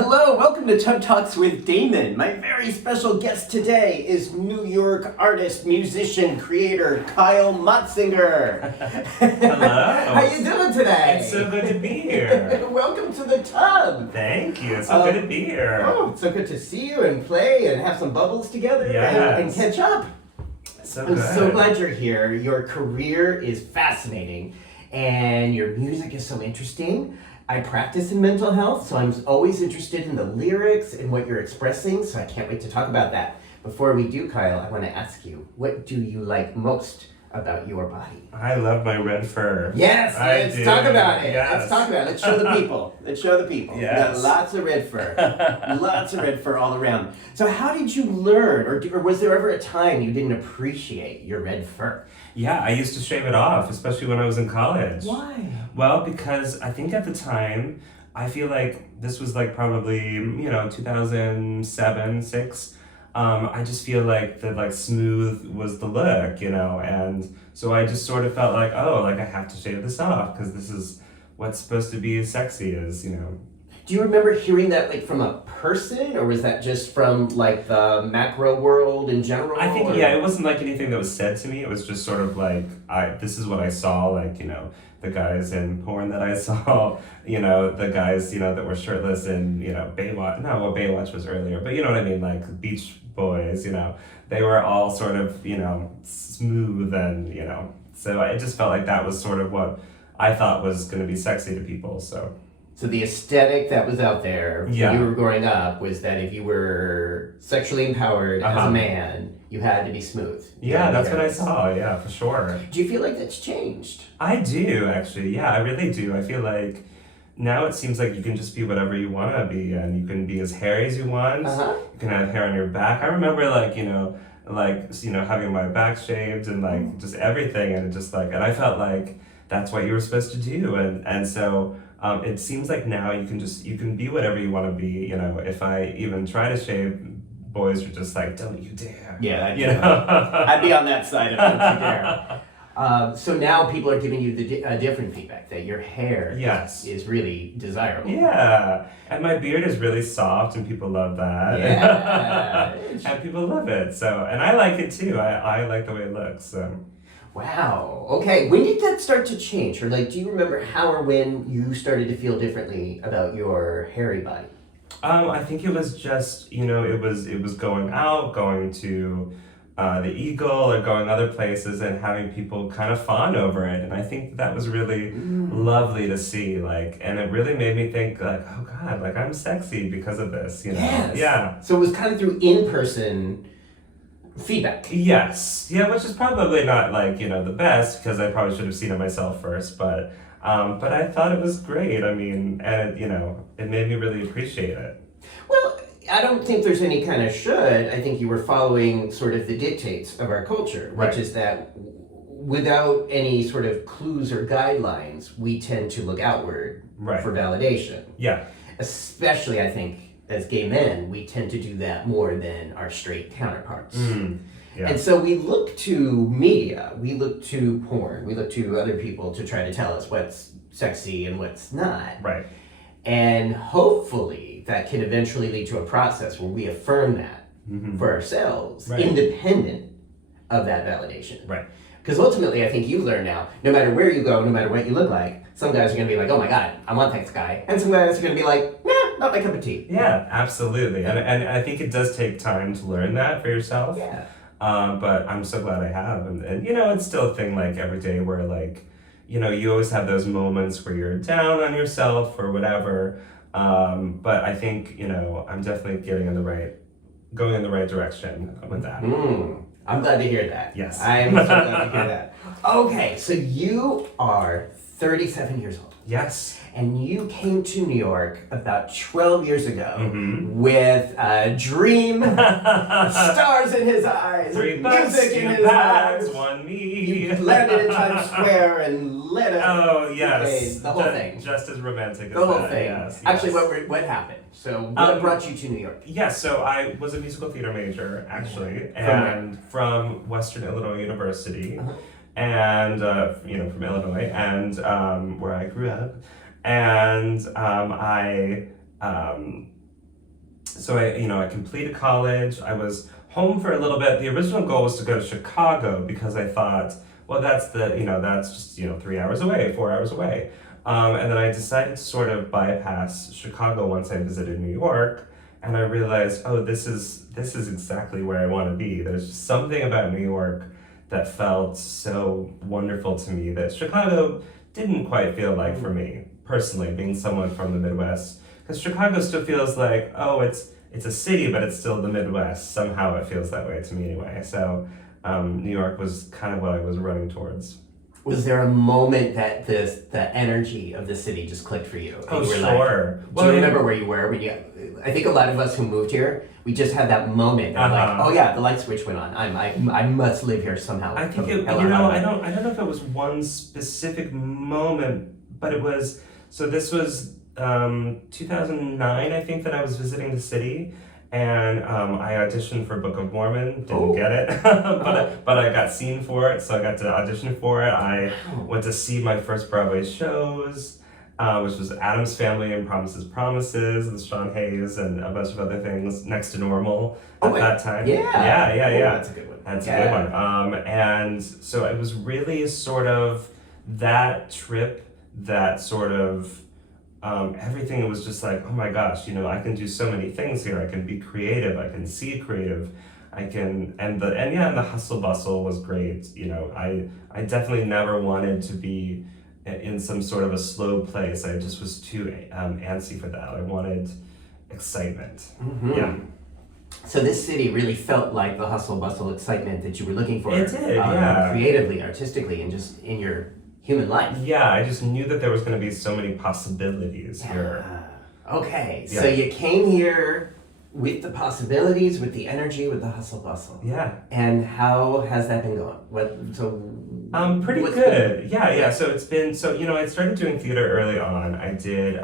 Hello, welcome to Tub Talks with Damon. My very special guest today is New York artist, musician, creator Kyle Motsinger. Hello. How you doing today? It's so good to be here. Welcome to the tub. Thank you. It's so good to be here. Oh, it's so good to see you and play and have some bubbles together Yes. and catch up. So I'm good. so glad you're here. Your career is fascinating and your music is so interesting. I practice in mental health, so I'm always interested in the lyrics and what you're expressing, so I can't wait to talk about that. Before we do, Kyle, I want to ask you, what do you like most about your body? I love my red fur. Yes, let's talk about it. Yes. Let's talk about it. Let's show the people. Let's show the people. Yes. We got lots of red fur. Lots of red fur all around. So how did you learn, or was there ever a time you didn't appreciate your red fur? Yeah, I used to shave it off, especially when I was in college. Why? Well, because I think at the time, I feel like this was like probably, 2007, 6. I just feel like the smooth was the look, and so I just sort of felt like, oh, like I have to shave this off because this is what's supposed to be sexy Do you remember hearing that from a person, or was that just from the macro world in general? I think, it wasn't like anything that was said to me. It was just sort of this is what I saw, the guys in porn that I saw, the guys, that were shirtless in, Baywatch. No, well, Baywatch was earlier, but you know what I mean, like Beach Boys, they were all sort of, smooth and, so I just felt like that was sort of what I thought was going to be sexy to people, so. So the aesthetic that was out there when you were growing up was that if you were sexually empowered as a man, you had to be smooth. Yeah, that's what I saw, yeah, for sure. Do you feel like that's changed? I do, actually, yeah, I really do. I feel like now it seems like you can just be whatever you want to be, and you can be as hairy as you want. You can have hair on your back. I remember having my back shaved and just everything, and and I felt like that's what you were supposed to do, and so it seems like now you can be whatever you want to be. If I even try to shave, boys are just like, don't you dare. Yeah, I'd be on that side of don't you dare. So now people are giving you a different feedback, that your hair is really desirable. Yeah, and my beard is really soft and people love that. Yeah. And people love it, and I like it too. I like the way it looks, so. Wow. Okay. When did that start to change? Or do you remember how or when you started to feel differently about your hairy body? I think it was just, it was going out, going to the Eagle or going other places and having people kind of fawn over it. And I think that was really lovely to see, and it really made me think oh God, I'm sexy because of this, Yes. Yeah. So it was kind of through in-person feedback. Yes. Yeah, which is probably not the best because I probably should have seen it myself first, but I thought it was great. I mean, and it made me really appreciate it. Well, I don't think there's any kind of should. I think you were following sort of the dictates of our culture, which is that without any sort of clues or guidelines, we tend to look outward for validation. Yeah. Especially, I think, as gay men, we tend to do that more than our straight counterparts. Yeah. And so we look to media, we look to porn, we look to other people to try to tell us what's sexy and what's not. Right. And hopefully that can eventually lead to a process where we affirm that for ourselves, independent of that validation. Right. Because ultimately, I think you learn now, no matter where you go, no matter what you look like, some guys are going to be like, oh my God, I want that guy. And some guys are going to be like, nah, not my cup of tea. Yeah, absolutely. And I think it does take time to learn that for yourself. Yeah. But I'm so glad I have. And it's still a thing every day where you always have those moments where you're down on yourself or whatever. But I think, I'm definitely going in the right direction with that. I'm glad to hear that. Yes. I'm so glad to hear that. Okay, so you are 37 years old. Yes. And you came to New York about 12 years ago with a dream, stars in his eyes, music in his eyes. One me. You landed in Times Square and lit it. Oh, yes. The whole thing. Just as romantic as the whole that. thing. Yes, Actually, yes. what happened? So what brought you to New York? Yes, so I was a musical theater major, actually, and from Western Illinois University, and, from Illinois, and where I grew up. And I so I completed college. I was home for a little bit. The original goal was to go to Chicago because I thought, well, that's just 3 hours away, 4 hours away. And then I decided to sort of bypass Chicago once I visited New York, and I realized, oh, this is exactly where I want to be. There's just something about New York that felt so wonderful to me that Chicago didn't quite feel like for me personally, being someone from the Midwest. Because Chicago still feels like, oh, it's a city, but it's still the Midwest. Somehow it feels that way to me anyway. So New York was kind of what I was running towards. Was there a moment that the energy of the city just clicked for you? Oh, you were sure. Do you remember where you were when you? I think a lot of us who moved here, we just had that moment. Of like, oh yeah, the light switch went on. I must live here somehow. I think I don't know if it was one specific moment, but it was. So this was 2009, I think, that I was visiting the city. And I auditioned for Book of Mormon, didn't get it, but I got seen for it, so I got to audition for it. I went to see my first Broadway shows, which was Addams Family and Promises, Promises, with Sean Hayes and a bunch of other things, Next to Normal at that time. Yeah. Yeah. That's a good one. That's a good one. And so it was really sort of that trip that sort of everything was just like, oh my gosh, I can do so many things here. I can be creative. I can see creative. And the hustle bustle was great. I definitely never wanted to be in some sort of a slow place. I just was too antsy for that. I wanted excitement. Mm-hmm. Yeah. So this city really felt like the hustle bustle excitement that you were looking for. It did, yeah. Creatively, artistically, and just in your human life. Yeah, I just knew that there was going to be so many possibilities here. Okay, Yeah. so you came here with the possibilities, with the energy, with the hustle bustle. Yeah. And how has that been going? Pretty good. Yeah. So it's been, I started doing theater early on. I did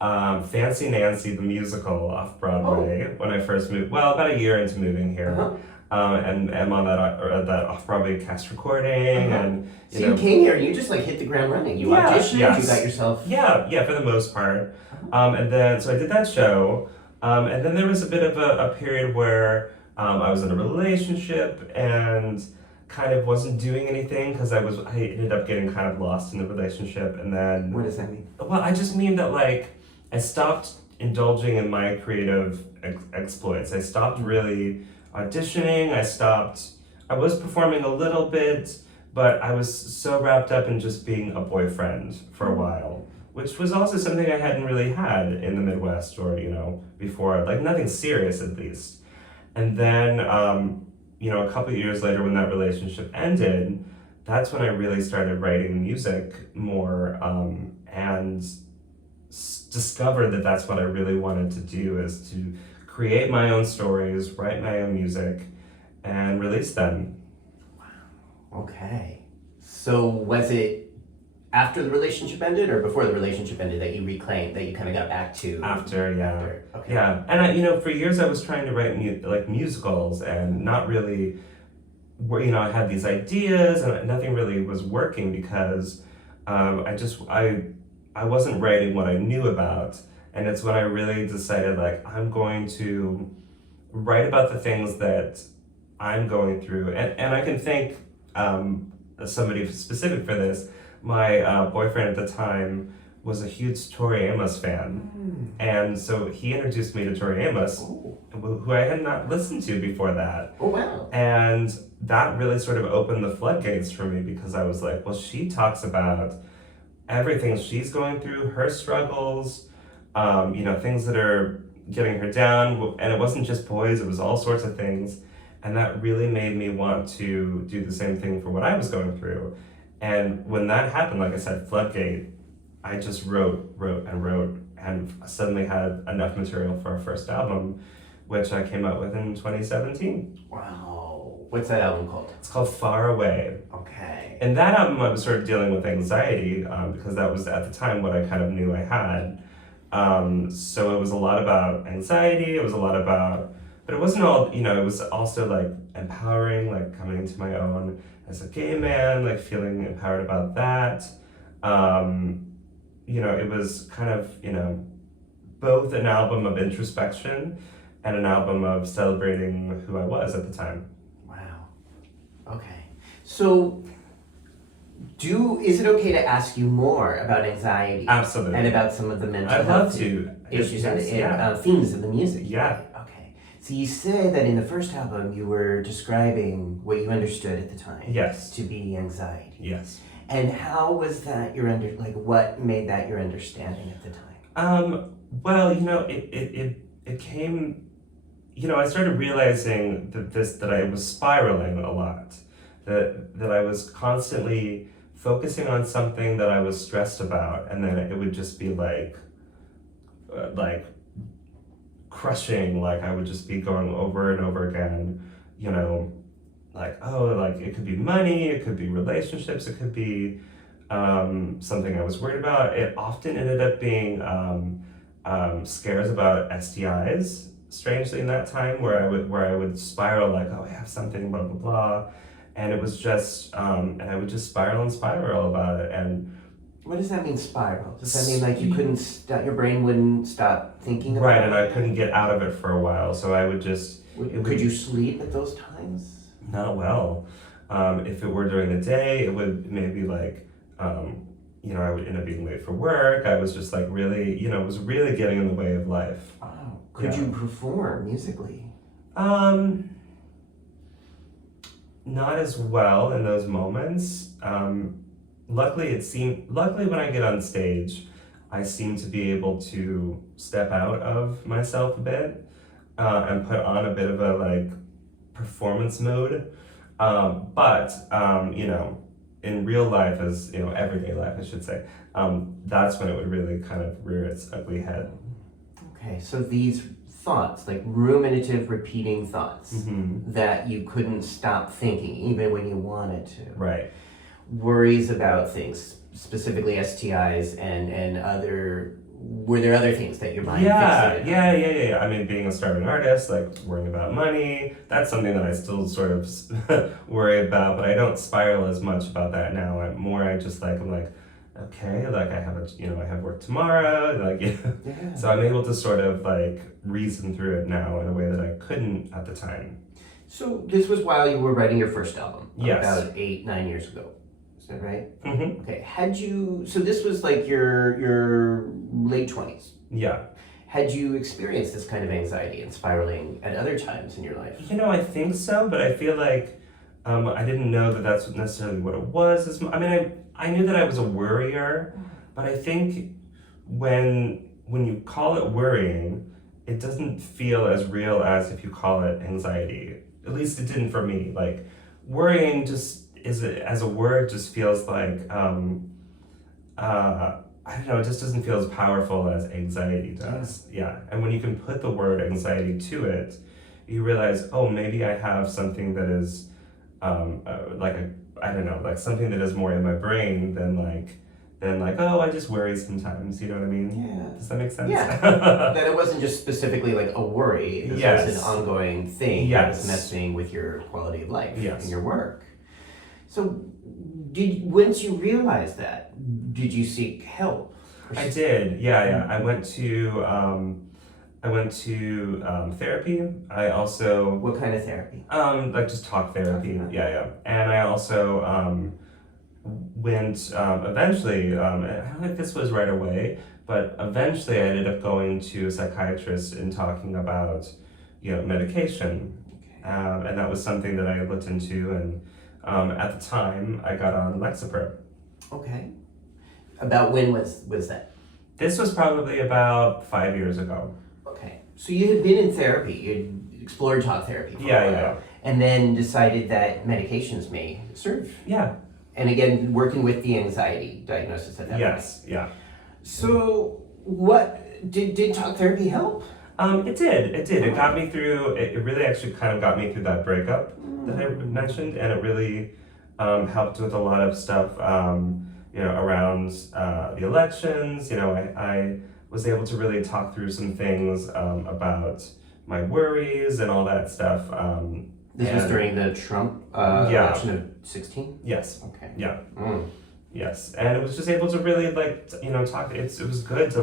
Fancy Nancy the musical off Broadway when I first moved. Well, about a year into moving here. Uh-huh. And I'm on that off-Broadway cast recording, and you came here and you just hit the ground running. You auditioned, you got yourself... Yeah, for the most part. And then, so I did that show, and then there was a bit of a period where I was in a relationship and kind of wasn't doing anything because I ended up getting kind of lost in the relationship, and then... What does that mean? Well, I just mean that I stopped indulging in my creative exploits. I stopped really auditioning. I was performing a little bit, but I was so wrapped up in just being a boyfriend for a while, which was also something I hadn't really had in the Midwest or, before, nothing serious at least. And then, a couple of years later when that relationship ended, that's when I really started writing music more, and discovered that that's what I really wanted to do, is to create my own stories, write my own music, and release them. Wow. Okay. So was it after the relationship ended or before the relationship ended that you reclaimed, that you kind of got back to? After, yeah. After. Okay. Yeah. And for years I was trying to write musicals and not really, I had these ideas and nothing really was working because I wasn't writing what I knew about. And it's when I really decided, I'm going to write about the things that I'm going through. And I can thank somebody specific for this. My boyfriend at the time was a huge Tori Amos fan. And so he introduced me to Tori Amos, who I had not listened to before that. Oh, wow. And that really sort of opened the floodgates for me because I was like, well, she talks about everything she's going through, her struggles, things that are getting her down, and it wasn't just boys, it was all sorts of things, and that really made me want to do the same thing for what I was going through. And when that happened, like I said, floodgate, I just wrote, and suddenly had enough material for our first album, which I came out with in 2017. Wow. What's that album called? It's called Far Away. Okay. And that album I was sort of dealing with anxiety, because that was at the time what I kind of knew I had. So it was a lot about anxiety, it was a lot about, but it wasn't all, it was also empowering, coming into my own as a gay man, feeling empowered about that. It was kind of, both an album of introspection and an album of celebrating who I was at the time. Wow. Okay. So, is it okay to ask you more about anxiety? Absolutely. And about some of the mental I'd health love to. issues and Yeah. themes of the music? Yeah. Okay. So you say that in the first album you were describing what you understood at the time. Yes. To be anxiety. Yes. And how was that what made that your understanding at the time? Well, it came, I started realizing that I was spiraling a lot, that I was constantly focusing on something that I was stressed about, and then it would just be like crushing, like I would just be going over and over again, it could be money, it could be relationships, it could be something I was worried about. It often ended up being scares about STIs, strangely, in that time, where I would spiral, like, oh, I have something, blah blah blah, and it was just and I would just spiral about it. And what does that mean, spiral? Does that mean like you couldn't stop, your brain wouldn't stop thinking about right, it? and I couldn't get out of it for a while, so I would just Could you sleep at those times? not well. If it were during the day, it would maybe like I would end up being late for work. I was just like really, it was really getting in the way of life. Oh, could you perform musically? Not as well in those moments. Luckily when I get on stage, I seem to be able to step out of myself a bit and put on a bit of a like performance mode. But in real life, as everyday life, I should say, that's when it would really kind of rear its ugly head. Okay, so these thoughts, like ruminative repeating thoughts that you couldn't stop thinking even when you wanted to. Right. Worries about things, specifically STIs and other, were there other things that your mind fixated on? Yeah. I mean, being a starving artist, like worrying about money, that's something that I still sort of worry about, but I don't spiral as much about that now. I'm like, okay, like I have work tomorrow, like, so I'm able to sort of like reason through it now in a way that I couldn't at the time. So this was while you were writing your first album, yes, about 8-9 years ago. Is that right? Mm-hmm. Okay. So this was like your late 20s. Yeah. Had you experienced this kind of anxiety and spiraling at other times in your life? I think so, but I feel like I didn't know that that's necessarily what it was. I knew that I was a worrier, but I think when you call it worrying, it doesn't feel as real as if you call it anxiety. At least it didn't for me. Like, worrying just as a word just feels like I don't know, it just doesn't feel as powerful as anxiety does. Yeah. And when you can put the word anxiety to it, you realize, oh, maybe I have something that is like something that is more in my brain than oh, I just worry sometimes. You know what I mean? Yeah. Does that make sense? Yeah. That it wasn't just specifically like a worry. This was an ongoing thing that was messing with your quality of life and your work. So once you realized that, did you seek help? I did. Yeah. I went to therapy. I also... What kind of therapy? Like just talk therapy. Yeah. And I also went eventually, I don't know if this was right away, but eventually I ended up going to a psychiatrist and talking about, medication. Okay. And that was something that I looked into, and at the time I got on Lexapro. Okay. About when was that? This was probably about 5 years ago. Okay. So you had been in therapy, you had explored talk therapy for a while, and then decided that medications may serve. Yeah. And again, working with the anxiety diagnosis at that point. Yes, yeah. So what, did talk therapy help? It did. It got me through, it really actually kind of got me through that breakup that I mentioned, and it really helped with a lot of stuff, around the elections. I was able to really talk through some things about my worries and all that stuff. This was during the Trump election of 16? Yes. Okay. Yeah. Yes. And it was just able to really talk. It was good to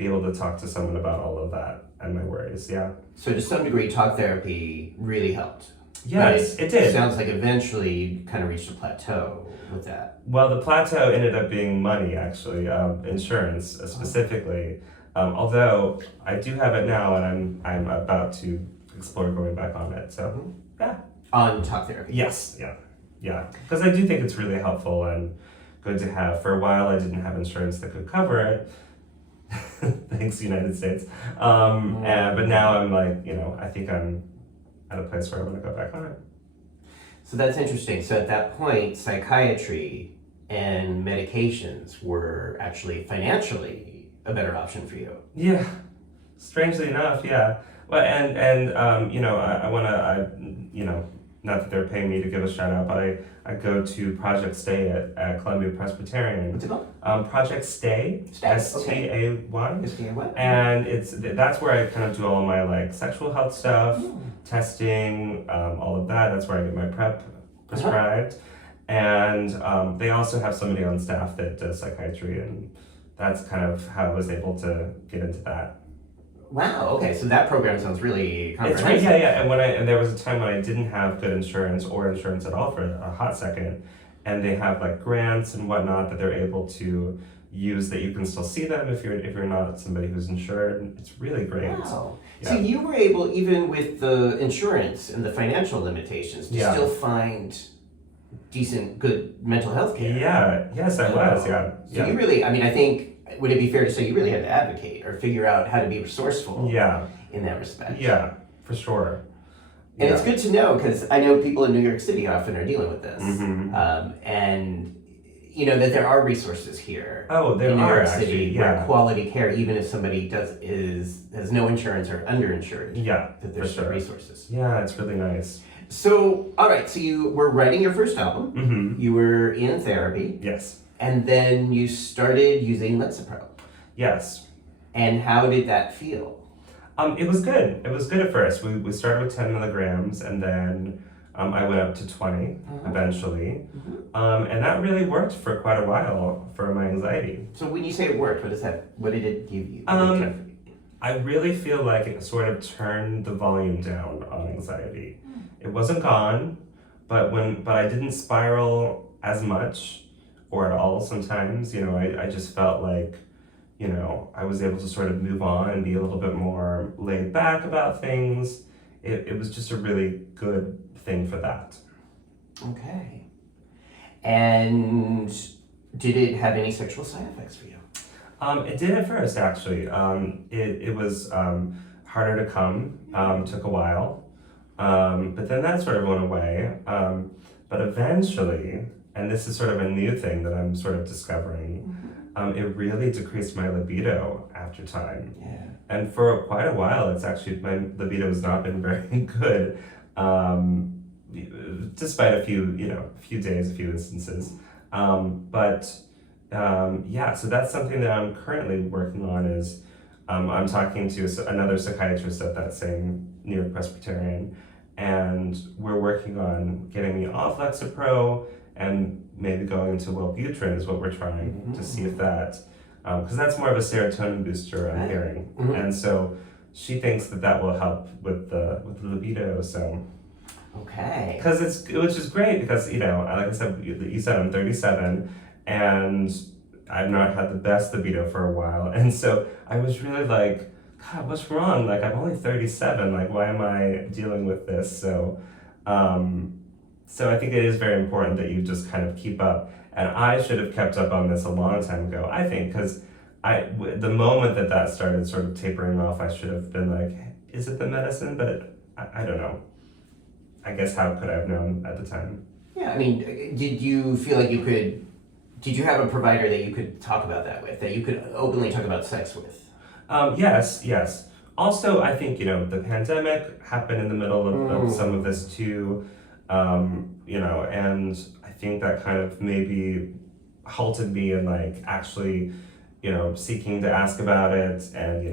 be able to talk to someone about all of that and my worries. Yeah. So to some degree, talk therapy really helped. Yes, But it did. Sounds like eventually you kind of reached a plateau with that. Well, the plateau ended up being money, actually, insurance specifically. Although I do have it now, and I'm about to explore going back on it. So, yeah. On talk therapy. Yes, yeah. Because I do think it's really helpful and good to have. For a while, I didn't have insurance that could cover it. Thanks, United States. But now I'm like, I think I'm at a place where I want to go back on it. So that's interesting. So at that point, psychiatry and medications were actually financially a better option for you. Yeah, strangely enough, yeah. Well, and I want to, not that they're paying me to give a shout out, but I go to Project Stay at Columbia Presbyterian. What's it called? Project Stay, S-T-A-Y. S-T-A-Y. And that's where I kind of do all my like sexual health stuff, testing, all of that. That's where I get my PrEP prescribed. And they also have somebody on staff that does psychiatry, and that's kind of how I was able to get into that. Wow. Okay. So that program sounds really It's comprehensive. right, yeah. And there was a time when I didn't have good insurance or insurance at all for a hot second, and they have like grants and whatnot that they're able to use that you can still see them if you're not somebody who's insured. It's really great. Wow. Yeah. So you were able, even with the insurance and the financial limitations, to still find decent, good mental health care. Yeah. Yes, I was. Yeah. So you really, I think, would it be fair to say you really had to advocate or figure out how to be resourceful in that respect? Yeah, for sure. And it's good to know, because I know people in New York City often are dealing with this. Mm-hmm. And that there are resources here. Oh, there in New are York actually, City where quality care, even if somebody has no insurance or underinsured, that there's for sure. resources. Yeah, it's really nice. So, all right, so you were writing your first album. Mm-hmm. You were in therapy. Yes. And then you started using Lexapro. Yes. And how did that feel? It was good. It was good at first. We started with 10 milligrams, and then I went up to 20 eventually. And that really worked for quite a while for my anxiety. So when you say it worked, what did it give you? I really feel like it sort of turned the volume down on anxiety. It wasn't gone, but I didn't spiral as much or at all sometimes. I just felt like, I was able to sort of move on and be a little bit more laid back about things. It was just a really good thing for that. Okay. And did it have any sexual side effects for you? It did at first, actually. It was harder to come, took a while. But then that sort of went away. But eventually, and this is sort of a new thing that I'm sort of discovering, it really decreased my libido after time. Yeah. And for quite a while, it's actually, my libido has not been very good, despite a few days, a few instances. So that's something that I'm currently working on is, I'm talking to another psychiatrist at that same New York Presbyterian, and we're working on getting me off Lexapro and maybe going into Wellbutrin is what we're trying to see if that, because that's more of a serotonin booster I'm hearing. And so she thinks that will help with the libido, so. Okay. Which is great because, like I said, you said I'm 37 and I've not had the best libido for a while. And so I was really like, God, what's wrong? Like, I'm only 37. Like, why am I dealing with this? So I think it is very important that you just kind of keep up. And I should have kept up on this a long time ago, I think, because the moment that started sort of tapering off, I should have been like, is it the medicine? But I don't know. I guess how could I have known at the time? Yeah, did you feel like did you have a provider that you could talk about that with, that you could openly talk about sex with? Yes. Also, I think, the pandemic happened in the middle of some of this too, and I think that kind of maybe halted me in like actually, seeking to ask about it and,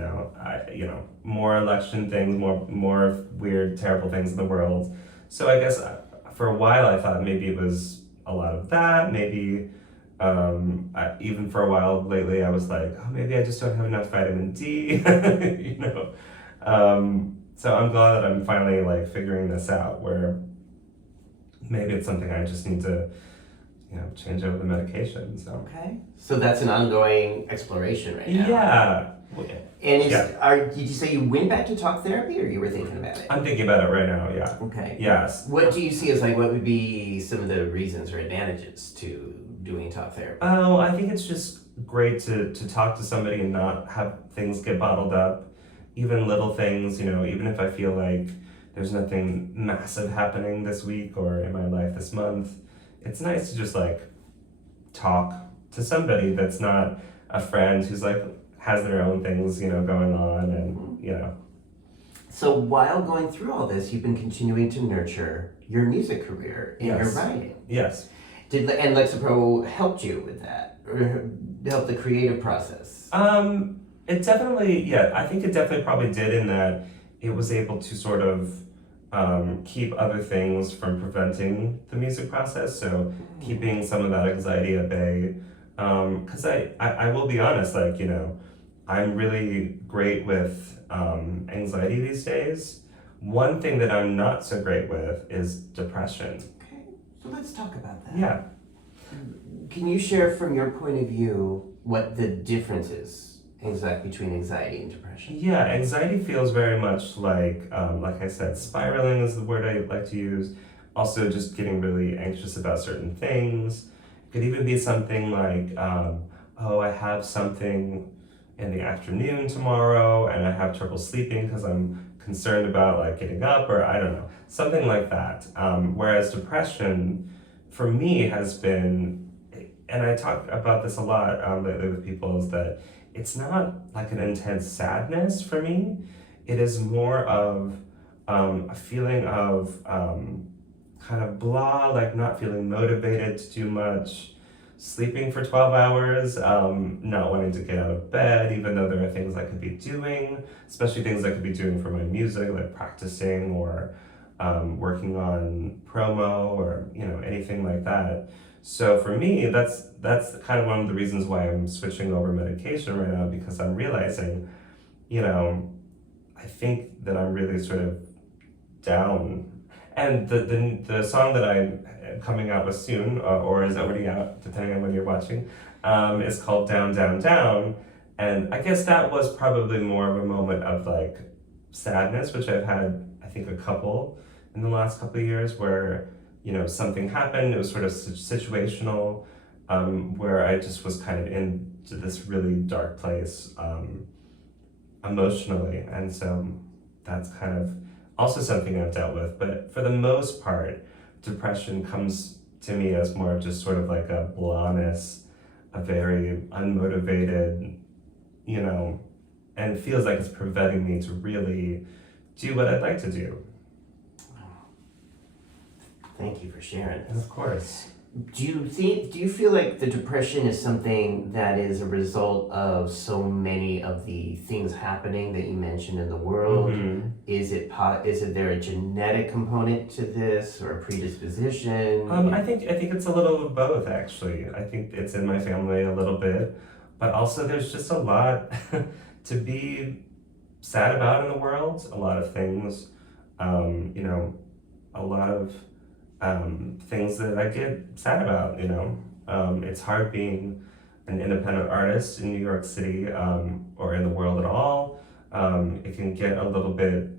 more election things, more weird, terrible things in the world. So I guess for a while I thought maybe it was a lot of that, maybe Even for a while lately, I was like, oh, maybe I just don't have enough vitamin D, you know. So I'm glad that I'm finally like figuring this out. Where maybe it's something I just need to, change over the medication. So Okay. So that's an ongoing exploration right now. yeah, And yeah. did you say you went back to talk therapy, or you were thinking about it? I'm thinking about it right now. Yeah. Okay. Yes. What do you see as what would be some of the reasons or advantages to doing talk therapy? Oh, I think it's just great to talk to somebody and not have things get bottled up. Even little things, even if I feel like there's nothing massive happening this week or in my life this month, it's nice to just like talk to somebody that's not a friend who's like has their own things, going on and. So while going through all this, you've been continuing to nurture your music career and your writing. Yes. Did and Lexapro helped you with that, or helped the creative process? It definitely, yeah, I think it definitely probably did in that it was able to sort of keep other things from preventing the music process. So keeping some of that anxiety at bay. Because I will be honest, I'm really great with anxiety these days. One thing that I'm not so great with is depression. Okay, so let's talk about that. Yeah. Can you share from your point of view what the difference is between anxiety and depression? Yeah, anxiety feels very much like I said, spiraling is the word I like to use. Also, just getting really anxious about certain things. It could even be something like, oh, I have something in the afternoon tomorrow and I have trouble sleeping because I'm concerned about like getting up, or I don't know, something like that. Whereas depression, for me, has been, and I talk about this a lot lately with people, is that it's not like an intense sadness for me. It is more of a feeling of kind of blah, like not feeling motivated to do much, sleeping for 12 hours, not wanting to get out of bed, even though there are things I could be doing, especially things I could be doing for my music, like practicing or working on promo or anything like that. So for me, that's kind of one of the reasons why I'm switching over medication right now, because I'm realizing, I think that I'm really sort of down. And the song that I'm coming out with soon, or is already out, depending on when you're watching, is called Down, Down, Down. And I guess that was probably more of a moment of like sadness, which I've had, I think, a couple in the last couple of years where, something happened. It was sort of situational, where I just was kind of into this really dark place emotionally. And so that's kind of also something I've dealt with. But for the most part, depression comes to me as more of just sort of like a blahness, a very unmotivated, and feels like it's preventing me to really do what I'd like to do. Thank you for sharing this. Of course. Do you feel like the depression is something that is a result of so many of the things happening that you mentioned in the world? Mm-hmm. Is it there a genetic component to this, or a predisposition? I think it's a little of both, actually. I think it's in my family a little bit, but also there's just a lot to be sad about in the world. A lot of things, a lot of things that I get sad about, it's hard being an independent artist in New York City, or in the world at all. It can get a little bit,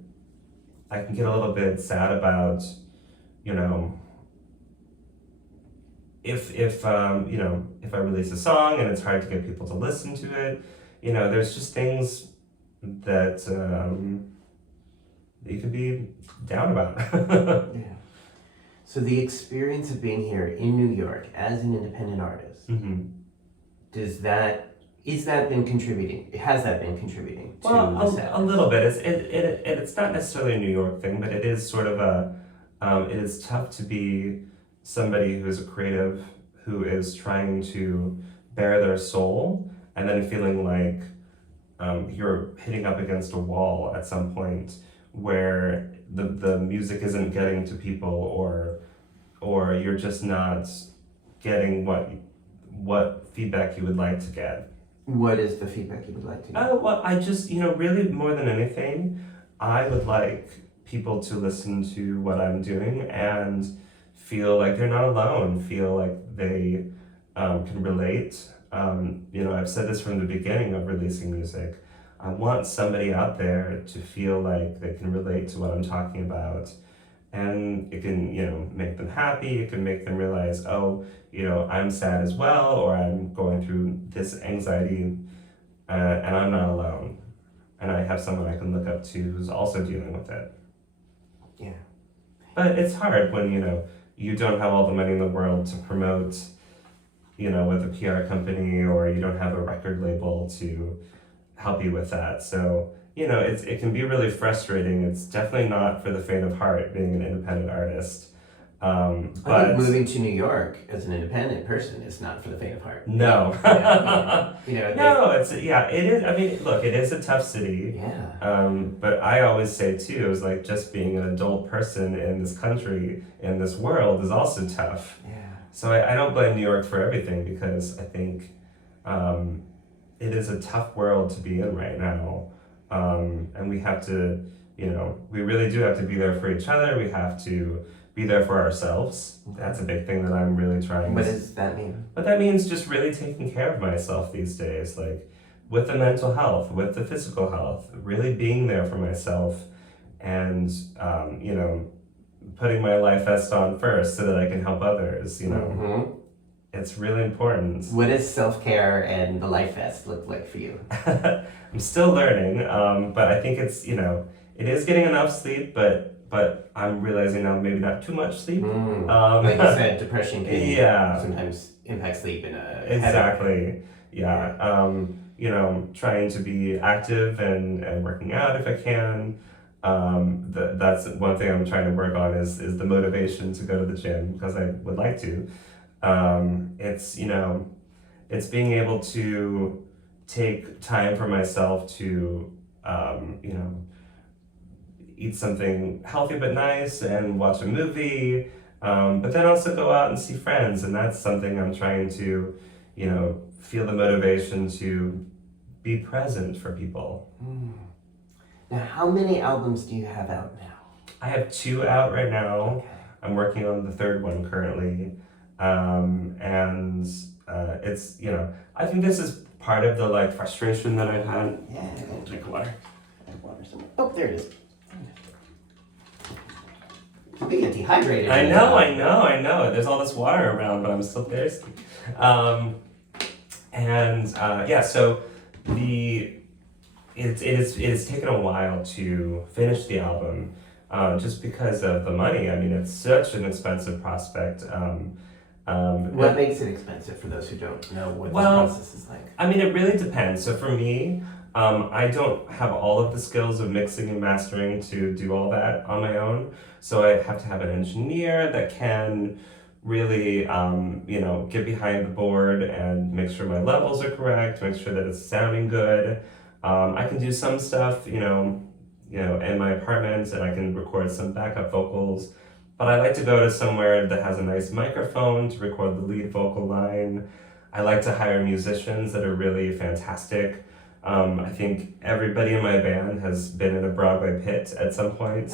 I can get a little bit sad about, if I release a song and it's hard to get people to listen to it, there's just things that you could be down about. Yeah. So the experience of being here in New York as an independent artist, Mm-hmm. is that been contributing? Has that been contributing to the sadness? A little bit. It's not necessarily a New York thing, but it is sort of it is tough to be somebody who is a creative, who is trying to bare their soul, and then feeling like you're hitting up against a wall at some point where the music isn't getting to people, or you're just not getting what feedback you would like to get. What is the feedback you would like to get? Oh, well, I just, really more than anything, I would like people to listen to what I'm doing and feel like they're not alone, feel like they can relate. I've said this from the beginning of releasing music. I want somebody out there to feel like they can relate to what I'm talking about. And it can, make them happy. It can make them realize, oh, I'm sad as well, or I'm going through this anxiety, and I'm not alone. And I have someone I can look up to who's also dealing with it. Yeah. But it's hard when, you don't have all the money in the world to promote, with a PR company, or you don't have a record label to help you with that. So, it can be really frustrating. It's definitely not for the faint of heart being an independent artist. I think moving to New York as an independent person is not for the faint of heart. No. No, it is. I mean, look, it is a tough city. Yeah. But I always say too, is like just being an adult person in this country, in this world, is also tough. Yeah. So I don't blame New York for everything, because I think it is a tough world to be in right now. And we have to, we really do have to be there for each other. We have to be there for ourselves. That's a big thing that I'm really trying. What does that mean? But that means just really taking care of myself these days, like with the mental health, with the physical health, really being there for myself, and putting my life vest on first so that I can help others. Mm-hmm. It's really important. What does self-care and the life vest look like for you? I'm still learning, but I think it's, it is getting enough sleep, but I'm realizing now maybe not too much sleep. Like you said, depression can sometimes impact sleep in a exactly. Yeah. Trying to be active and working out if I can. That's one thing I'm trying to work on is the motivation to go to the gym, because I would like to. It's being able to take time for myself to, eat something healthy but nice and watch a movie, but then also go out and see friends. And that's something I'm trying to, feel the motivation to be present for people. Now, how many albums do you have out now? I have 2 out right now. Okay. I'm working on the 3rd one currently. It's, I think this is part of the frustration that I've had. Yeah. Drink water. Oh, there it is. We get dehydrated. I know. There's all this water around, but I'm still thirsty. So it has taken a while to finish the album, just because of the money. I mean, it's such an expensive prospect. What makes it expensive for those who don't know what the process is like? I mean, it really depends. So for me, I don't have all of the skills of mixing and mastering to do all that on my own. So I have to have an engineer that can really, get behind the board and make sure my levels are correct, make sure that it's sounding good. I can do some stuff, in my apartment, and I can record some backup vocals. But I like to go to somewhere that has a nice microphone to record the lead vocal line. I like to hire musicians that are really fantastic. I think everybody in my band has been in a Broadway pit at some point.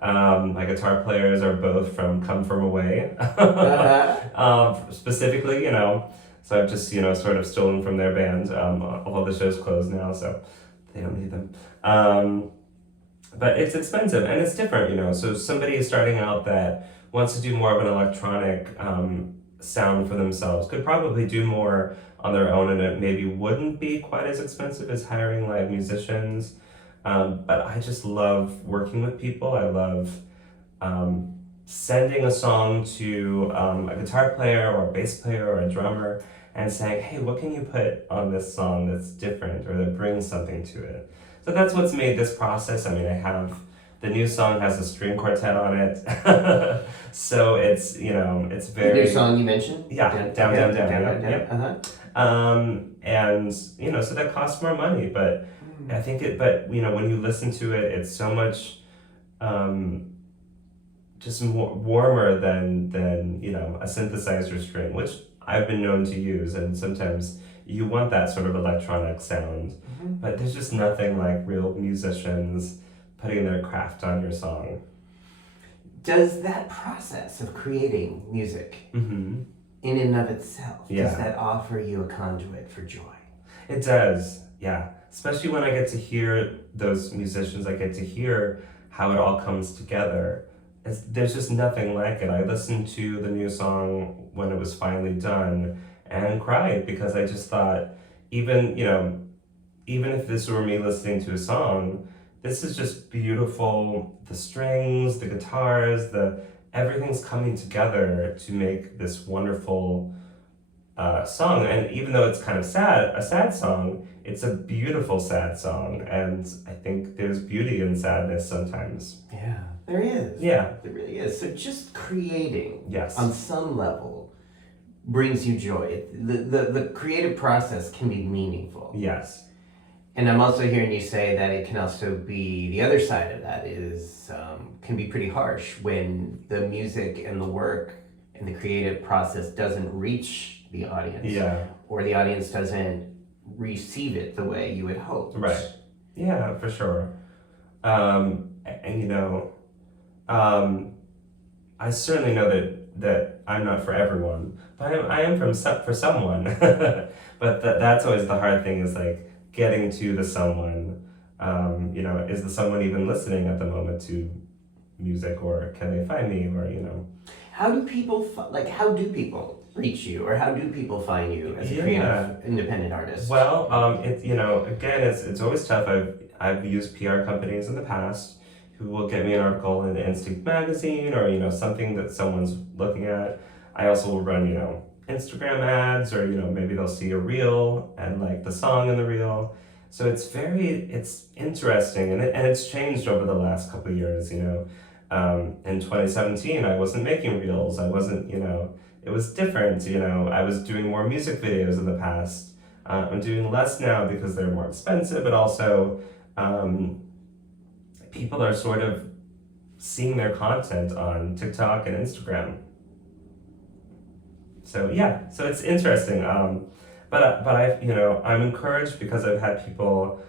My guitar players are both Come From Away. Specifically, so I've just, sort of stolen from their band. Although the show's closed now, so they don't need them. But it's expensive and it's different, so somebody is starting out that wants to do more of an electronic sound for themselves could probably do more on their own, and it maybe wouldn't be quite as expensive as hiring live musicians. But I just love working with people. I love sending a song to a guitar player or a bass player or a drummer and saying, hey, what can you put on this song that's different or that brings something to it? So that's what's made this process. I mean, the new song has a string quartet on it. So it's, it's very... The new song you mentioned? Yeah, down. Yep. And, so that costs more money, but I think when you listen to it, it's so much just more warmer than a synthesizer string, which I've been known to use, and sometimes you want that sort of electronic sound, but there's just nothing like real musicians putting their craft on your song. Does that process of creating music in and of itself, does that offer you a conduit for joy? It does, yeah. Especially when I get to hear those musicians, I get to hear how it all comes together. There's just nothing like it. I listened to the new song when it was finally done and cried because I just thought, even if this were me listening to a song, this is just beautiful. The strings, the guitars, everything's coming together to make this wonderful song. And even though it's kind of sad, a sad song, it's a beautiful sad song. And I think there's beauty in sadness sometimes. Yeah, there is. Yeah. There really is. So just creating, Yes, on some level, brings you joy. The creative process can be meaningful. yes, And I'm also hearing you say that it can also be, the other side of that is, can be pretty harsh when the music and the work and the creative process doesn't reach the audience. yeah, Or the audience doesn't receive it the way you had hoped. right. Yeah, for sure. And I certainly know that I'm not for everyone, but I am for someone. But that's always the hard thing, is like getting to the someone. Is the someone even listening at the moment to music, or can they find me, or How do people reach you, or how do people find you as a creative independent artist? Well, again, it's always tough. I've used PR companies in the past who will get me an article in Instinct magazine, or something that someone's looking at. I also will run Instagram ads, or maybe they'll see a reel and like the song in the reel. So it's interesting, and it's changed over the last couple of years. In 2017, I wasn't making reels. I wasn't it was different. I was doing more music videos in the past. I'm doing less now because they're more expensive, but also people are sort of seeing their content on TikTok and Instagram. So so it's interesting. But I'm encouraged because I've had people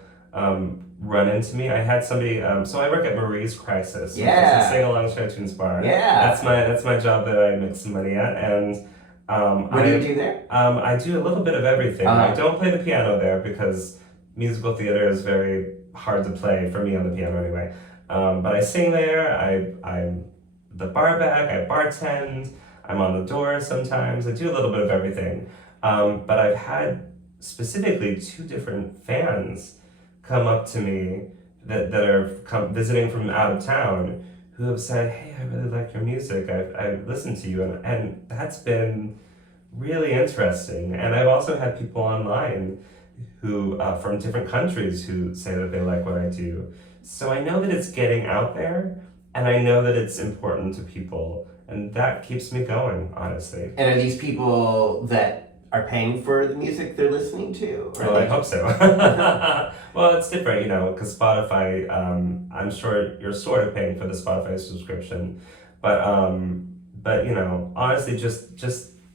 run into me. I had somebody. So I work at Marie's Crisis. Which is a sing-along show tunes bar. Yeah. That's my job that I make some money at. And what do you do there? I do a little bit of everything. I don't play the piano there because musical theater is very hard to play for me on the piano anyway. But I sing there. I'm the bar back. I bartend. I'm on the door sometimes. I do a little bit of everything. But I've had specifically 2 different fans come up to me that are visiting from out of town, who have said, "Hey, I really like your music. I've listened to you," and that's been really interesting. And I've also had people online who from different countries who say that they like what I do. So I know that it's getting out there, and I know that it's important to people, and that keeps me going, honestly. And are these people that are paying for the music they're listening to? Well, I hope so. Well, it's different, because Spotify, I'm sure you're sort of paying for the Spotify subscription, but honestly, just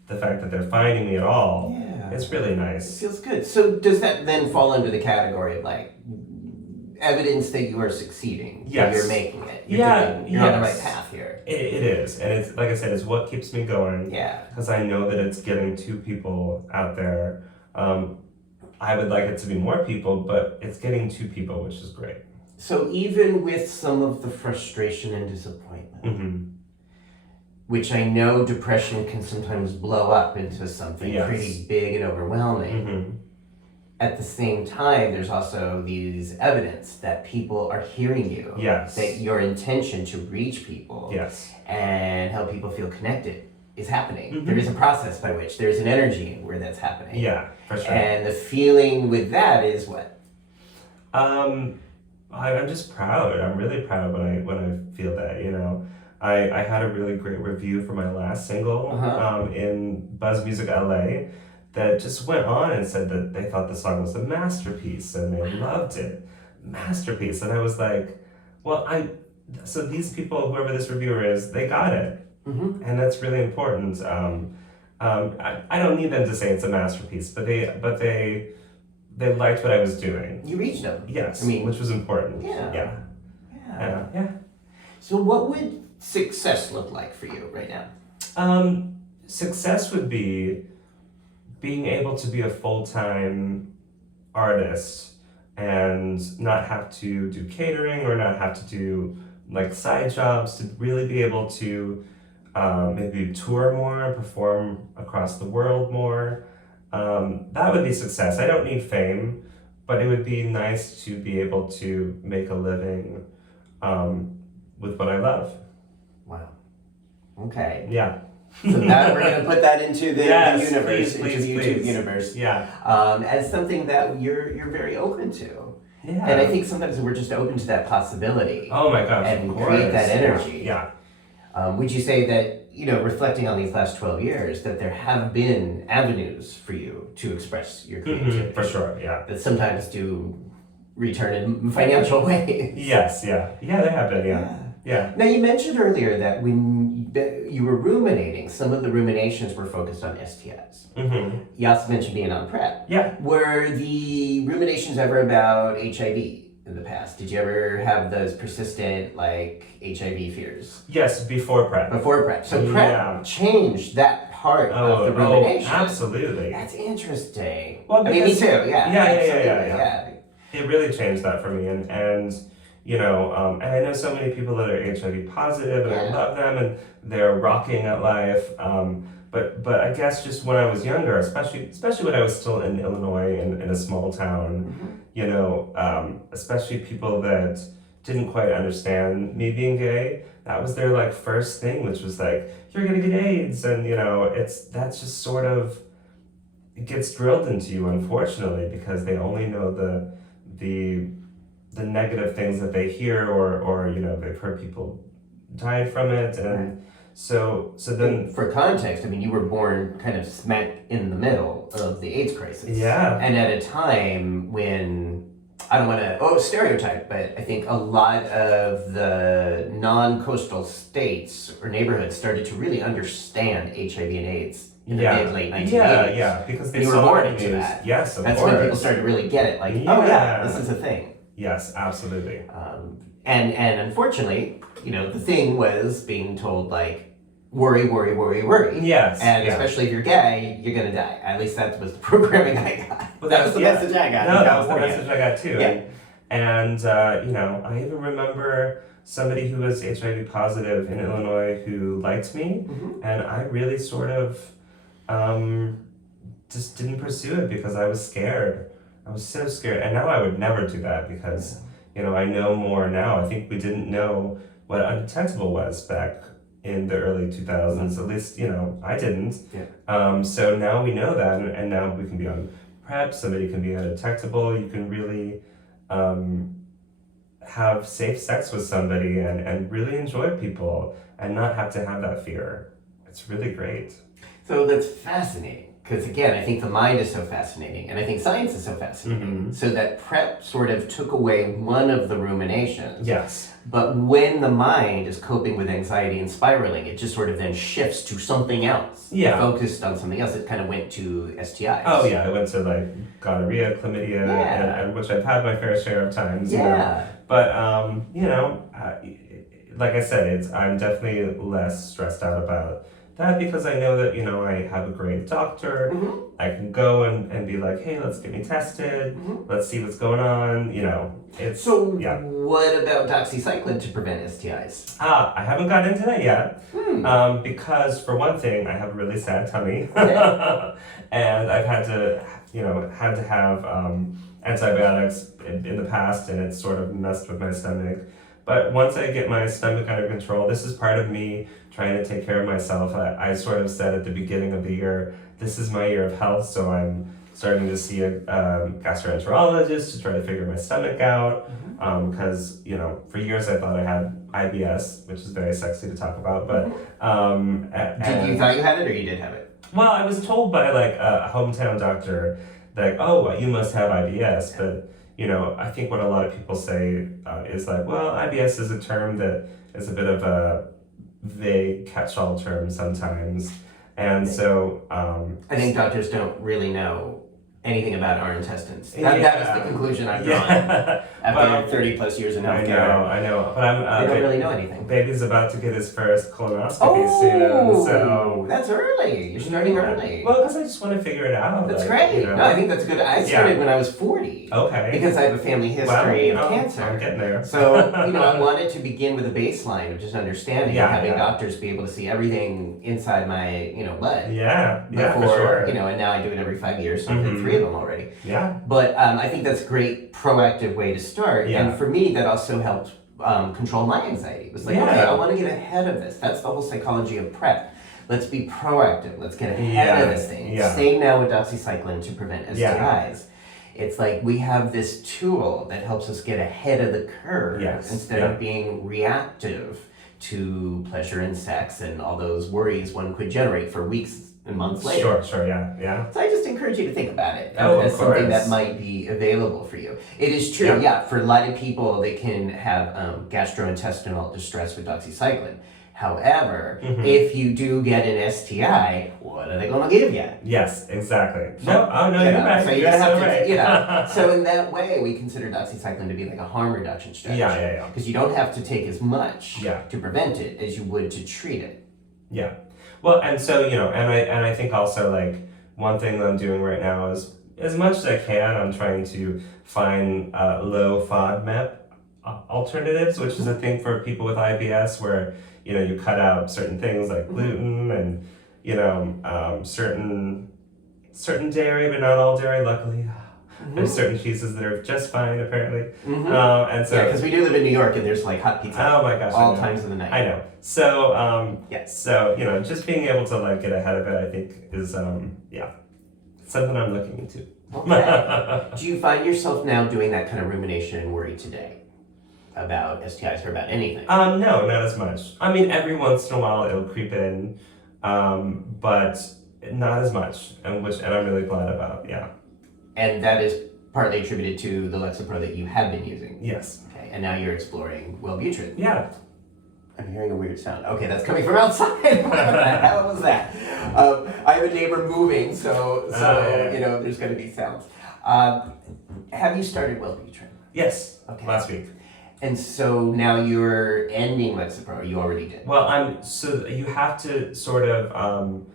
the fact that they're finding me at all, it's really nice. It feels good. So does that then fall under the category of like evidence that you are succeeding? Yes. That you're making it. You're on the right path here. It is, and it's like I said, it's what keeps me going. Yeah. Because I know that it's getting to people out there. I would like it to be more people, but it's getting to people, which is great. So even with some of the frustration and disappointment, which I know depression can sometimes blow up into something pretty big and overwhelming. At the same time, there's also these evidence that people are hearing you. Yes. That your intention to reach people and help people feel connected is happening. There is a process by which there's an energy where that's happening. Yeah, for sure. And the feeling with that is what? I'm just proud. I'm really proud when I feel that, I had a really great review for my last single in Buzz Music LA that just went on and said that they thought the song was a masterpiece and they loved it. Masterpiece. And I was like, well, so these people, whoever this reviewer is, they got it. And that's really important. I don't need them to say it's a masterpiece, but they liked what I was doing. You reached them. Yes, I mean, which was important. Yeah. Yeah. So what would success look like for you right now? Success would be being able to be a full-time artist and not have to do catering or not have to do like side jobs, to really be able to maybe tour more, perform across the world more. That would be success. I don't need fame, but it would be nice to be able to make a living with what I love. Wow. Okay. Yeah. So that we're going to put that into the Yes, universe, please, into the YouTube please. universe, Yeah. as something that you're very open to. Yeah. And I think sometimes we're just open to that possibility. Oh my gosh. And of course. create that energy. Yeah. Would you say that, reflecting on these last 12 years, that there have been avenues for you to express your creativity? For sure. Yeah. That sometimes do return in financial ways. Yes. Yeah. Yeah. They have been. Yeah. Yeah. Now, you mentioned earlier that when you were ruminating, some of the ruminations were focused on STIs. Mm-hmm. You also mentioned being on PrEP. Yeah. Were the ruminations ever about HIV in the past? Did you ever have those persistent, HIV fears? Yes. Before PrEP. Before PrEP. So PrEP changed that part of the rumination. Absolutely. That's interesting. Well, me too. Yeah. Yeah. It really changed that for me, and and I know so many people that are HIV positive, and I love them, and they're rocking at life. But I guess just when I was younger, especially when I was still in Illinois in a small town, especially people that didn't quite understand me being gay, that was their first thing, which was you're gonna get AIDS, and that's just sort of, it gets drilled into you, unfortunately, because they only know the negative things that they hear, or they've heard people died from it, and so then, for context, you were born kind of smack in the middle of the AIDS crisis. Yeah. And at a time when, I don't want to stereotype, but I think a lot of the non-coastal states or neighborhoods started to really understand HIV and AIDS in the mid-late 1980s. Yeah, because they you were saw born the into news. that. Yes, of That's course. when people started to really get it, this is a thing. Yes, absolutely. And unfortunately, the thing was being told worry. Yes. And especially if you're gay, you're gonna die. At least that was the programming I got. Well, that was the message I got. No, that was the message I got too. Yeah. And I even remember somebody who was HIV positive in Illinois who liked me, and I really sort of just didn't pursue it because I was scared. I was so scared, and now I would never do that because I know more now. I think we didn't know what undetectable was back in the early 2000s. At least I didn't. Yeah. So now we know that, and now we can be on PrEP. Somebody can be undetectable. You can really have safe sex with somebody and really enjoy people and not have to have that fear. It's really great. So that's fascinating. Because again, I think the mind is so fascinating, and I think science is so fascinating. So that PrEP sort of took away one of the ruminations. Yes. But when the mind is coping with anxiety and spiraling, it just sort of then shifts to something else. Yeah. Focused on something else. It kind of went to STIs. Oh yeah, I went to gonorrhea, chlamydia, and which I've had my fair share of times. Yeah. But like I said, I'm definitely less stressed out about that because I know that, I have a great doctor. I can go and be like, hey, let's get me tested. Let's see what's going on. What about doxycycline to prevent STIs? I haven't got into that yet. Because for one thing, I have a really sad tummy. And I've had to have antibiotics in the past, and it's sort of messed with my stomach. But once I get my stomach under control, this is part of me trying to take care of myself. I sort of said at the beginning of the year, this is my year of health, so I'm starting to see a gastroenterologist to try to figure my stomach out. Because, for years I thought I had IBS, which is very sexy to talk about. But you thought you had it, or you did have it? Well, I was told by a hometown doctor that, you must have IBS, but I think what a lot of people say is IBS is a term that is a bit of a vague catch-all term sometimes. And so, I think doctors don't really know anything about our intestines. That is the conclusion I've drawn after 30 plus years in healthcare. I know. But they don't really know anything. Baby's about to get his first colonoscopy soon, so that's early. You're starting early. Well, because I just want to figure it out. That's great. No, I think that's good. I started when I was 40. Okay. Because I have a family history of cancer. I'm getting there. So, I wanted to begin with a baseline of just understanding and having doctors be able to see everything inside my, blood. Before, for sure. And now I do it every 5 years, so I've did 3 of them already. Yeah. But I think that's a great proactive way to start. Yeah. And for me, that also helped control my anxiety. It was like, okay, I want to get ahead of this. That's the whole psychology of PrEP. Let's be proactive. Let's get ahead of this thing. Staying now with doxycycline to prevent STIs. It's like we have this tool that helps us get ahead of the curve instead of being reactive to pleasure and sex and all those worries one could generate for weeks and months later. Sure, yeah. So I just encourage you to think about it as something that might be available for you. It is true, for a lot of people, they can have gastrointestinal distress with doxycycline. However, if you do get an STI, what are they going to give you? Yes, exactly. You're right. So you're going to have to, So in that way, we consider doxycycline to be like a harm reduction strategy. Because you don't have to take as much to prevent it as you would to treat it. Yeah. Well, and so, and I think also, like, one thing that I'm doing right now is, as much as I can, I'm trying to find low FODMAP alternatives, which is a thing for people with IBS where, you cut out certain things like gluten and, certain dairy, but not all dairy, luckily. There's certain cheeses that are just fine, apparently. And so because we do live in New York and there's like hot pizza. Oh my gosh! All times of the night. I know. So So just being able to like get ahead of it, I think is something I'm looking into. Okay. Do you find yourself now doing that kind of rumination and worry today about STIs or about anything? No, not as much. I mean, every once in a while it'll creep in, but not as much, and I'm really glad about. Yeah. And that is partly attributed to the Lexapro that you have been using? Yes. Okay, and now you're exploring Wellbutrin? Yeah. I'm hearing a weird sound. Okay, that's coming from outside. What the hell was that? I have a neighbor moving, so there's going to be sounds. Have you started Wellbutrin? Yes. Okay. Last week. And so now you're ending Lexapro. You already did. Well, so you have to sort of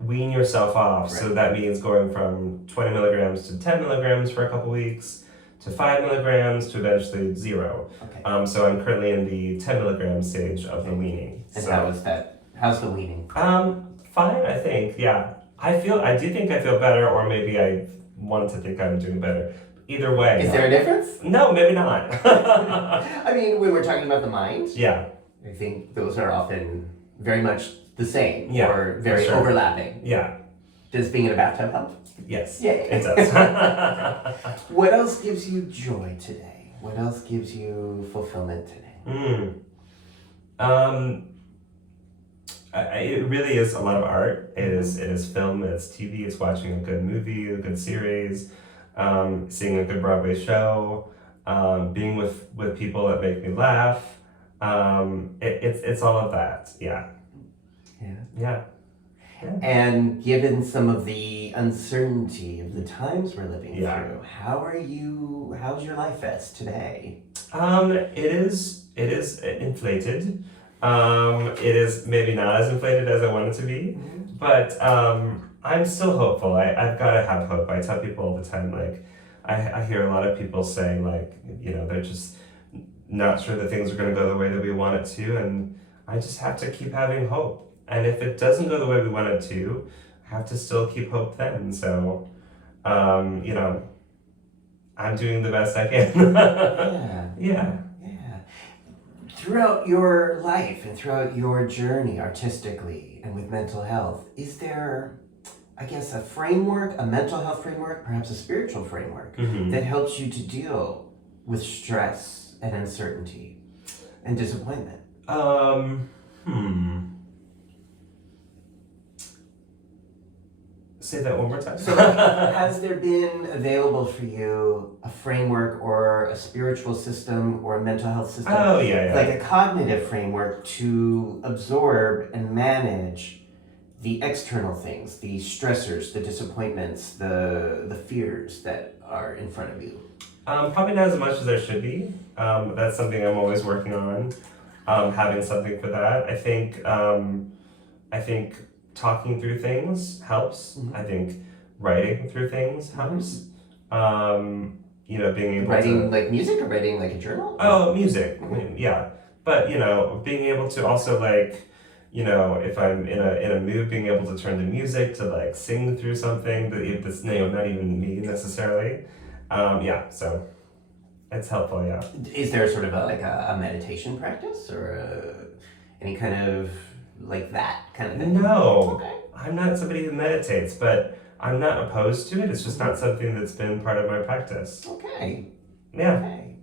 wean yourself off. Right. So that means going from 20 milligrams to 10 milligrams for a couple weeks, to 5 milligrams, to eventually 0. Okay. So I'm currently in the 10 milligram stage of the weaning. And how is that? How's the weaning? Fine, I think. Yeah. I do think I feel better, or maybe I want to think I'm doing better. Either way. Is there a difference? No, maybe not. I mean, when we're talking about the mind, I think those are often very much the same or very overlapping. Yeah. Does being in a bathtub help? Yes. Yeah. It does. What else gives you joy today? What else gives you fulfillment today? It really is a lot of art. It is film, it's TV, it's watching a good movie, a good series, seeing a good Broadway show, being with people that make me laugh. It's all of that. Yeah. And given some of the uncertainty of the times we're living through, how's your life vest today? It is inflated. It is maybe not as inflated as I want it to be, but I'm still hopeful. I've got to have hope. I tell people all the time, like, I hear a lot of people saying, like, they're just not sure that things are going to go the way that we want it to, and I just have to keep having hope. And if it doesn't go the way we want it to, I have to still keep hope then. So, I'm doing the best I can. Yeah. Throughout your life and throughout your journey artistically and with mental health, is there, I guess, a framework, a mental health framework, perhaps a spiritual framework that helps you to deal with stress and uncertainty and disappointment? Say that one more time. So has there been available for you a framework or a spiritual system or a mental health system? Oh, yeah. Like a cognitive framework to absorb and manage the external things, the stressors, the disappointments, the fears that are in front of you? Probably not as much as there should be. That's something I'm always working on. Having something for that. I think talking through things helps. Mhm. I think writing through things helps. Being able Writing to like music or writing like a journal? oh music, yeah. But being able to also if I'm in a mood, being able to turn to music to like sing through something that's not even me necessarily. So it's helpful. Yeah. Is there sort of a meditation practice or any kind of like that kind of thing? No, Okay. I'm not somebody who meditates, but I'm not opposed to it. It's just not something that's been part of my practice. Okay. Yeah. Okay.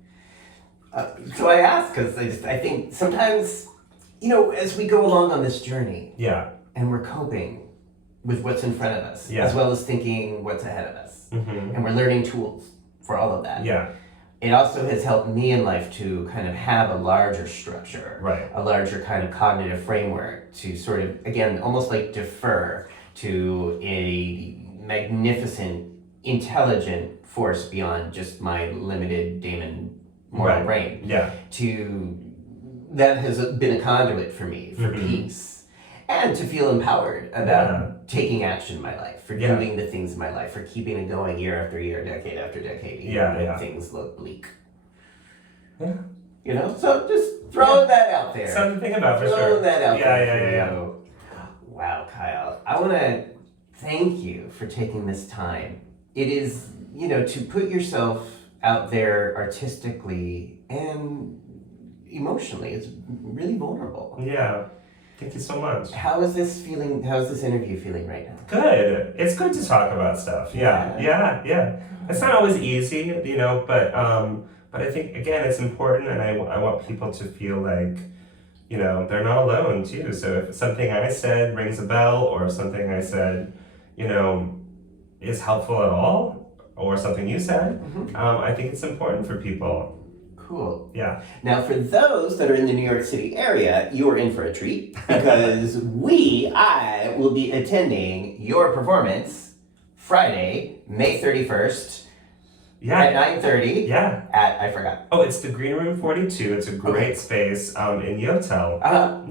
So I ask because I think sometimes, as we go along on this journey Yeah. and we're coping with what's in front of us, Yeah. as well as thinking what's ahead of us, Mm-hmm. and we're learning tools for all of that. Yeah. It also has helped me in life to kind of have a larger structure, Right. a larger kind of cognitive framework to sort of, again, almost like defer to a magnificent, intelligent force beyond just my limited Damon moral Right. brain. Yeah. That has been a conduit for me for Mhm. peace and to feel empowered about taking action in my life, for Yeah. doing the things in my life, for keeping it going year after year, decade after decade, even Yeah, when yeah. things look bleak. Yeah. So just throwing that out there. Something to think about for Throwing sure. that out there for Yeah. you. Wow, Kyle. I want to thank you for taking this time. It is, to put yourself out there artistically and emotionally is really vulnerable. Yeah. Thank you so much. How is this feeling? How is this interview feeling right now? Good. It's good to talk about stuff. Yeah. It's not always easy, but I think again it's important, and I want people to feel like, they're not alone too. So if something I said rings a bell, or if something I said, is helpful at all, or something you said, I think it's important for people. Cool. Yeah. Now, for those that are in the New York City area, you are in for a treat because I will be attending your performance Friday, May 31st at 9:30 Yeah. I forgot. Oh, it's the Green Room 42. It's a great space in Yotel.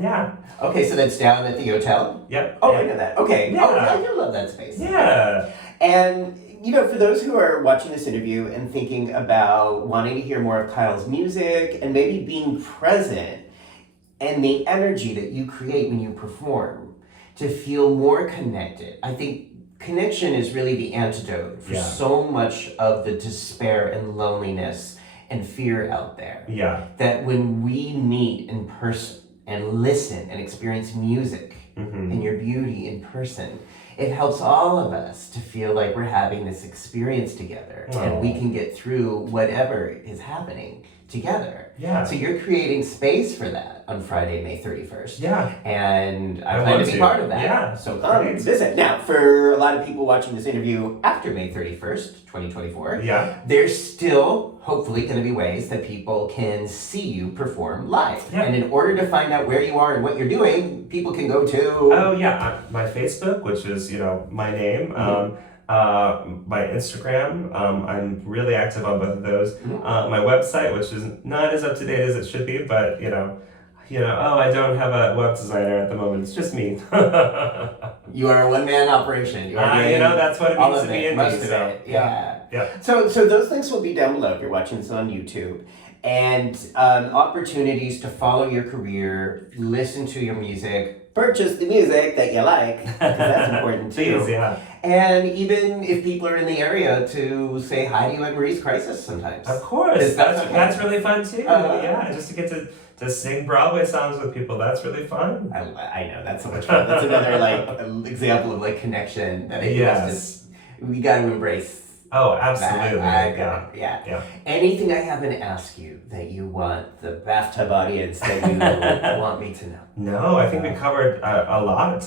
Yeah. Okay, so that's down at the hotel? Yep. Oh, yeah. I know that. Okay. Yeah. Oh, I do love that space. Yeah. And, for those who are watching this interview and thinking about wanting to hear more of Kyle's music and maybe being present and the energy that you create when you perform to feel more connected, I think connection is really the antidote for so much of the despair and loneliness and fear out there. Yeah. That when we meet in person and listen and experience music and your beauty in person, it helps all of us to feel like we're having this experience together and we can get through whatever is happening together. Yeah. So you're creating space for that on Friday, May 31st. Yeah. And I I plan want to be to. part of that. Yeah. So come visit. Now, for a lot of people watching this interview after May 31st, 2024, Yeah. there's still hopefully going to be ways that people can see you perform live. Yeah. And in order to find out where you are and what you're doing, people can go to... Oh, yeah. My Facebook, which is, my name. My Instagram, I'm really active on both of those. My website, which is not as up to date as it should be, but I don't have a web designer at the moment. It's just me. You are a one-man operation. You are doing that's what it all means of to be it, indie. most of So, it. Yeah. yeah. So those links will be down below if you're watching this on YouTube. And opportunities to follow your career, listen to your music, purchase the music that you like, because that's important too. Please, yeah. And even if people are in the area, to say hi to you at Marie's Crisis sometimes. Of course, That's that's really fun too. Yeah, just to get to sing Broadway songs with people, that's really fun. I know, that's so much fun. That's another example of connection that I think is just, we got to embrace. Oh, absolutely. Yeah. Anything I haven't asked you that you want the bathtub audience that you want me to know? No, I think we covered a lot.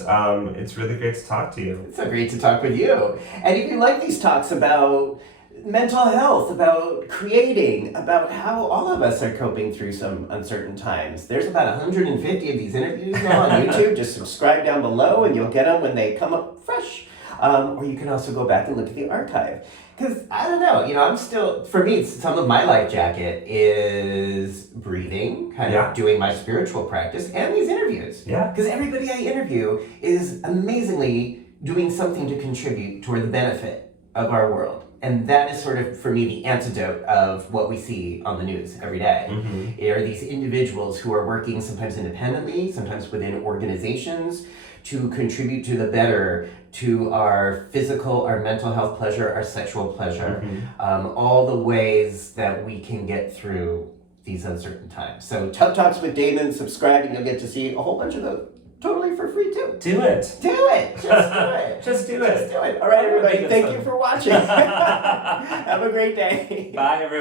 It's really great to talk to you. It's so great to talk with you. And if you like these talks about mental health, about creating, about how all of us are coping through some uncertain times. There's about 150 of these interviews now on YouTube. Just subscribe down below and you'll get them when they come up fresh. Or you can also go back and look at the archive. Because, I don't know, I'm still, for me, some of my life jacket is breathing, kind of doing my spiritual practice, and these interviews. Yeah. Because everybody I interview is amazingly doing something to contribute toward the benefit of our world. And that is sort of, for me, the antidote of what we see on the news every day. Mm-hmm. Are these individuals who are working sometimes independently, sometimes within organizations, to contribute to the better, to our physical, our mental health pleasure, our sexual pleasure, all the ways that we can get through these uncertain times. So Tub Talks with Damon, subscribe and you'll get to see a whole bunch of those totally for free too. Do it. Do it. Just do it. Just do it. Just do it. All right, everybody. Thank you for watching. Have a great day. Bye, everybody.